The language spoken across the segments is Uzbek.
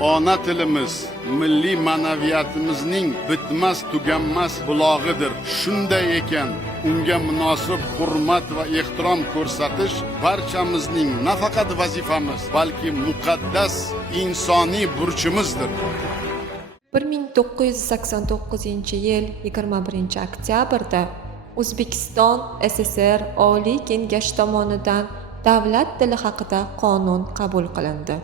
Ona tilimiz milliy ma'naviyatimizning bitmas tuganmas bulog'idir. Shunday ekan, unga munosib hurmat va ehtirom ko'rsatish barchamizning nafaqat vazifamiz, balki muqaddas insoniy burchimizdir. 1989-yil 21-oktyabrda O'zbekiston SSR Oliy Kengashi tomonidan davlat tili haqida qonun qabul qilindi.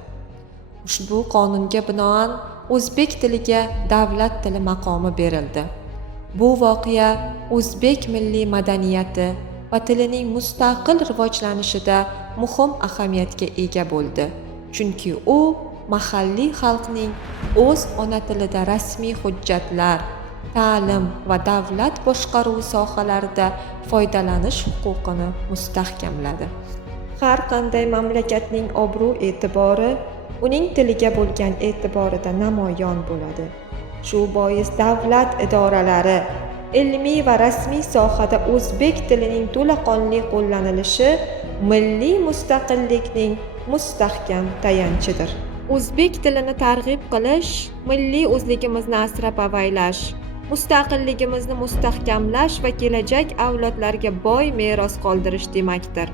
Ushbu qonunga binoan o'zbek tiliga davlat tili maqomi berildi. Bu voqea o'zbek milliy madaniyati va tilining mustaqil rivojlanishida muhim ahamiyatga ega bo'ldi. Chunki u mahalliy xalqning o'z ona tilida rasmiy hujjatlar, ta'lim va davlat boshqaruvi sohalarida foydalanish huquqini mustahkamladi. Har qanday mamlakatning obro'-e'tibori uning tiliga bo'lgan e'tiborida namoyon bo'ladi. Shu bois davlat idoralari ilmiy va rasmiy sohada o'zbek tilining to'laqonli qo'llanilishi milliy mustaqillikning mustahkam tayanchidir. O'zbek tilini targ'ib qilish, milliy o'zligimizni asrab-avaylash, mustaqilligimizni mustahkamlash va kelajak avlodlarga boy meros qoldirish demakdir.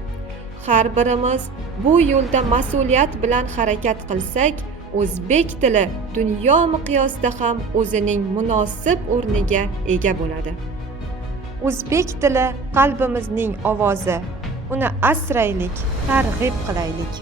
Har birimiz bu yo'lda mas'uliyat bilan harakat qilsak, o'zbek tili dunyo miqyosida ham o'zining munosib o'rniga ega bo'ladi. O'zbek tili qalbimizning ovozi. Uni asraylik, targ'ib qilaylik.